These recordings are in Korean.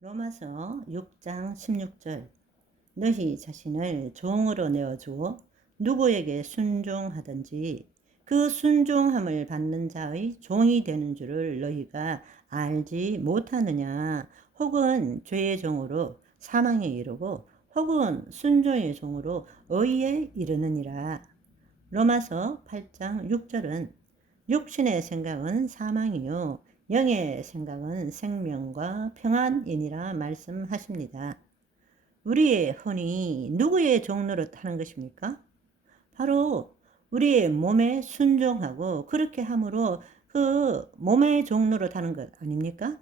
로마서 6장 16절 너희 자신을 종으로 내어주어 누구에게 순종하든지 그 순종함을 받는 자의 종이 되는 줄을 너희가 알지 못하느냐. 혹은 죄의 종으로 사망에 이르고 혹은 순종의 종으로 의에 이르느니라. 로마서 8장 6절은 육신의 생각은 사망이요 영의 생각은 생명과 평안이니라 말씀하십니다. 우리의 혼이 누구의 종로로 타는 것입니까? 바로 우리의 몸에 순종하고 그렇게 함으로 그 몸의 종로로 타는 것 아닙니까?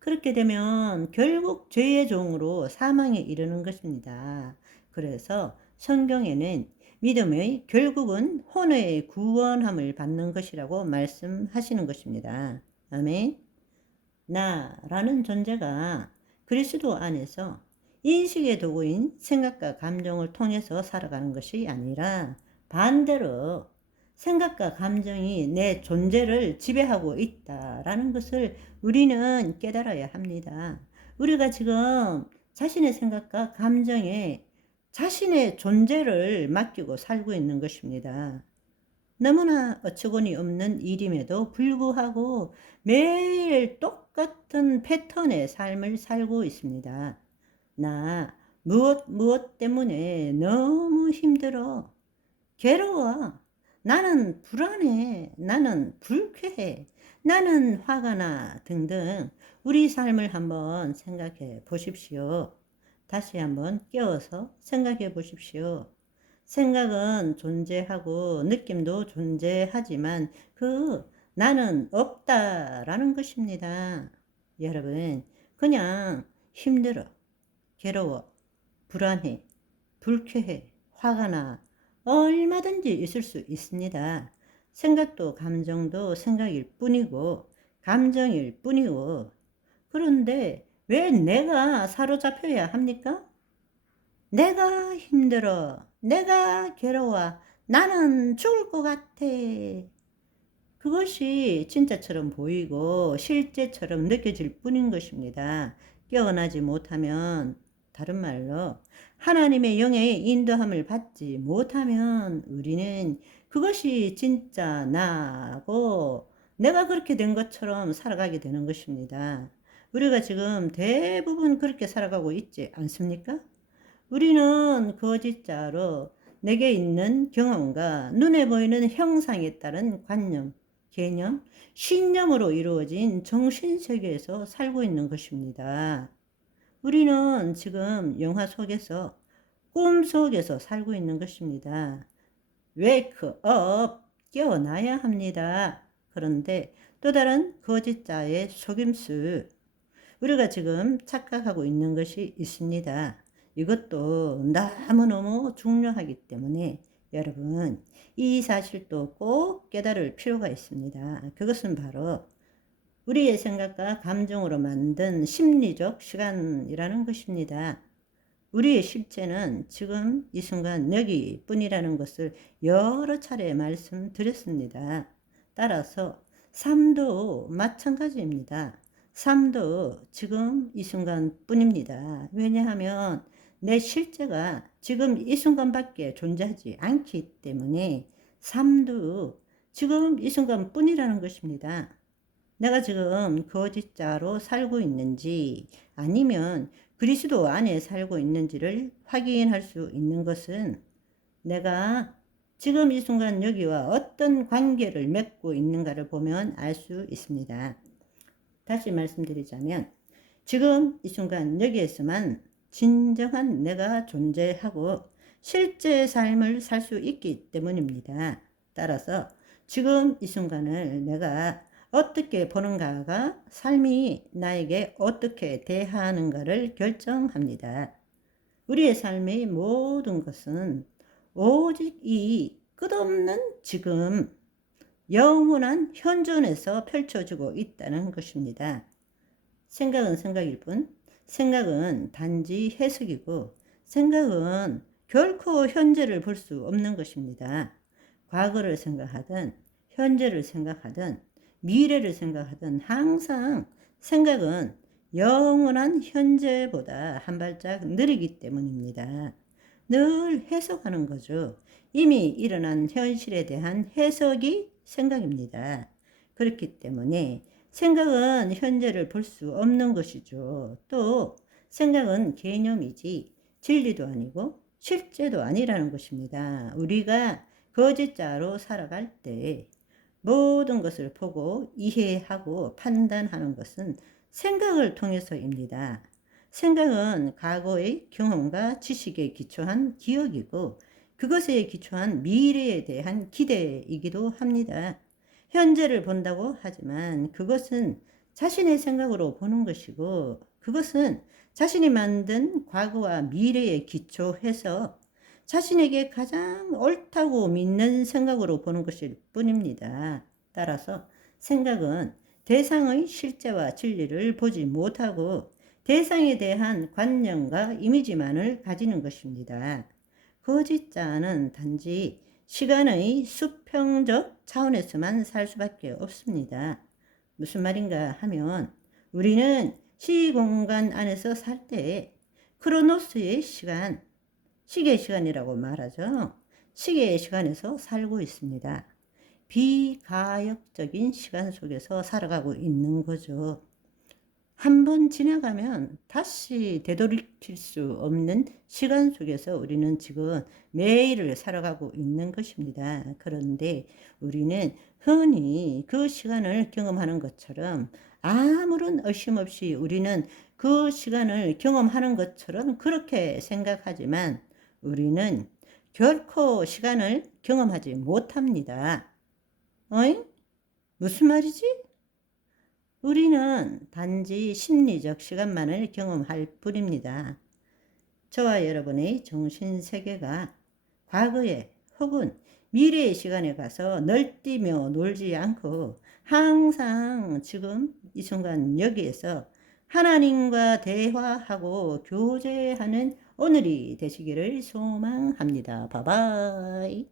그렇게 되면 결국 죄의 종으로 사망에 이르는 것입니다. 그래서 성경에는 믿음의 결국은 혼의 구원함을 받는 것이라고 말씀하시는 것입니다. 아멘. 나라는 존재가 그리스도 안에서 인식의 도구인 생각과 감정을 통해서 살아가는 것이 아니라 반대로 생각과 감정이 내 존재를 지배하고 있다라는 것을 우리는 깨달아야 합니다. 우리가 지금 자신의 생각과 감정에 자신의 존재를 맡기고 살고 있는 것입니다. 너무나 어처구니 없는 일임에도 불구하고 매일 똑같은 패턴의 삶을 살고 있습니다. 나 무엇 때문에 너무 힘들어. 괴로워. 나는 불안해. 나는 불쾌해. 나는 화가 나. 등등 우리 삶을 한번 생각해 보십시오. 다시 한번 깨워서 생각해 보십시오. 생각은 존재하고 느낌도 존재하지만 그 나는 없다라는 것입니다. 여러분, 그냥 힘들어, 괴로워, 불안해, 불쾌해, 화가 나, 얼마든지 있을 수 있습니다. 생각도 감정도 생각일 뿐이고 감정일 뿐이고, 그런데 왜 내가 사로잡혀야 합니까? 내가 힘들어, 내가 괴로워, 나는 죽을 것 같아. 그것이 진짜처럼 보이고 실제처럼 느껴질 뿐인 것입니다. 깨어나지 못하면, 다른 말로 하나님의 영의 인도함을 받지 못하면 우리는 그것이 진짜 나고 내가 그렇게 된 것처럼 살아가게 되는 것입니다. 우리가 지금 대부분 그렇게 살아가고 있지 않습니까? 우리는 거짓자로 내게 있는 경험과 눈에 보이는 형상에 따른 관념, 개념, 신념으로 이루어진 정신세계에서 살고 있는 것입니다. 우리는 지금 영화 속에서, 꿈 속에서 살고 있는 것입니다. Wake up! 깨어나야 합니다. 그런데 또 다른 거짓자의 속임수, 우리가 지금 착각하고 있는 것이 있습니다. 이것도 너무너무 중요하기 때문에 여러분, 이 사실도 꼭 깨달을 필요가 있습니다. 그것은 바로 우리의 생각과 감정으로 만든 심리적 시간이라는 것입니다. 우리의 실체는 지금 이 순간 여기 뿐이라는 것을 여러 차례 말씀드렸습니다. 따라서 삶도 마찬가지입니다. 삶도 지금 이 순간 뿐입니다. 왜냐하면 내 실제가 지금 이 순간밖에 존재하지 않기 때문에 삶도 지금 이 순간 뿐이라는 것입니다. 내가 지금 거짓자로 살고 있는지 아니면 그리스도 안에 살고 있는지를 확인할 수 있는 것은 내가 지금 이 순간 여기와 어떤 관계를 맺고 있는가를 보면 알 수 있습니다. 다시 말씀드리자면 지금 이 순간 여기에서만 진정한 내가 존재하고 실제 삶을 살 수 있기 때문입니다. 따라서 지금 이 순간을 내가 어떻게 보는가가 삶이 나에게 어떻게 대하는가를 결정합니다. 우리의 삶의 모든 것은 오직 이 끝없는 지금 영원한 현존에서 펼쳐지고 있다는 것입니다. 생각은 생각일 뿐, 생각은 단지 해석이고 생각은 결코 현재를 볼 수 없는 것입니다. 과거를 생각하든 현재를 생각하든 미래를 생각하든 항상 생각은 영원한 현재보다 한 발짝 느리기 때문입니다. 늘 해석하는 거죠. 이미 일어난 현실에 대한 해석이 생각입니다. 그렇기 때문에 생각은 현재를 볼 수 없는 것이죠. 또 생각은 개념이지 진리도 아니고 실제도 아니라는 것입니다. 우리가 거짓자로 살아갈 때 모든 것을 보고 이해하고 판단하는 것은 생각을 통해서입니다. 생각은 과거의 경험과 지식에 기초한 기억이고 그것에 기초한 미래에 대한 기대이기도 합니다. 현재를 본다고 하지만 그것은 자신의 생각으로 보는 것이고 그것은 자신이 만든 과거와 미래에 기초해서 자신에게 가장 옳다고 믿는 생각으로 보는 것일 뿐입니다. 따라서 생각은 대상의 실제와 진리를 보지 못하고 대상에 대한 관념과 이미지만을 가지는 것입니다. 거짓자는 단지 시간의 수평적 차원에서만 살 수밖에 없습니다. 무슨 말인가 하면 우리는 시공간 안에서 살 때 크로노스의 시간, 시계의 시간이라고 말하죠. 시계의 시간에서 살고 있습니다. 비가역적인 시간 속에서 살아가고 있는 거죠. 한번 지나가면 다시 되돌이킬 수 없는 시간 속에서 우리는 지금 매일을 살아가고 있는 것입니다. 그런데 우리는 흔히 그 시간을 경험하는 것처럼 아무런 의심 없이 우리는 그 시간을 경험하는 것처럼 그렇게 생각하지만 우리는 결코 시간을 경험하지 못합니다. 어잉? 무슨 말이지? 우리는 단지 심리적 시간만을 경험할 뿐입니다. 저와 여러분의 정신세계가 과거에 혹은 미래의 시간에 가서 널뛰며 놀지 않고 항상 지금 이 순간 여기에서 하나님과 대화하고 교제하는 오늘이 되시기를 소망합니다. 바이바이.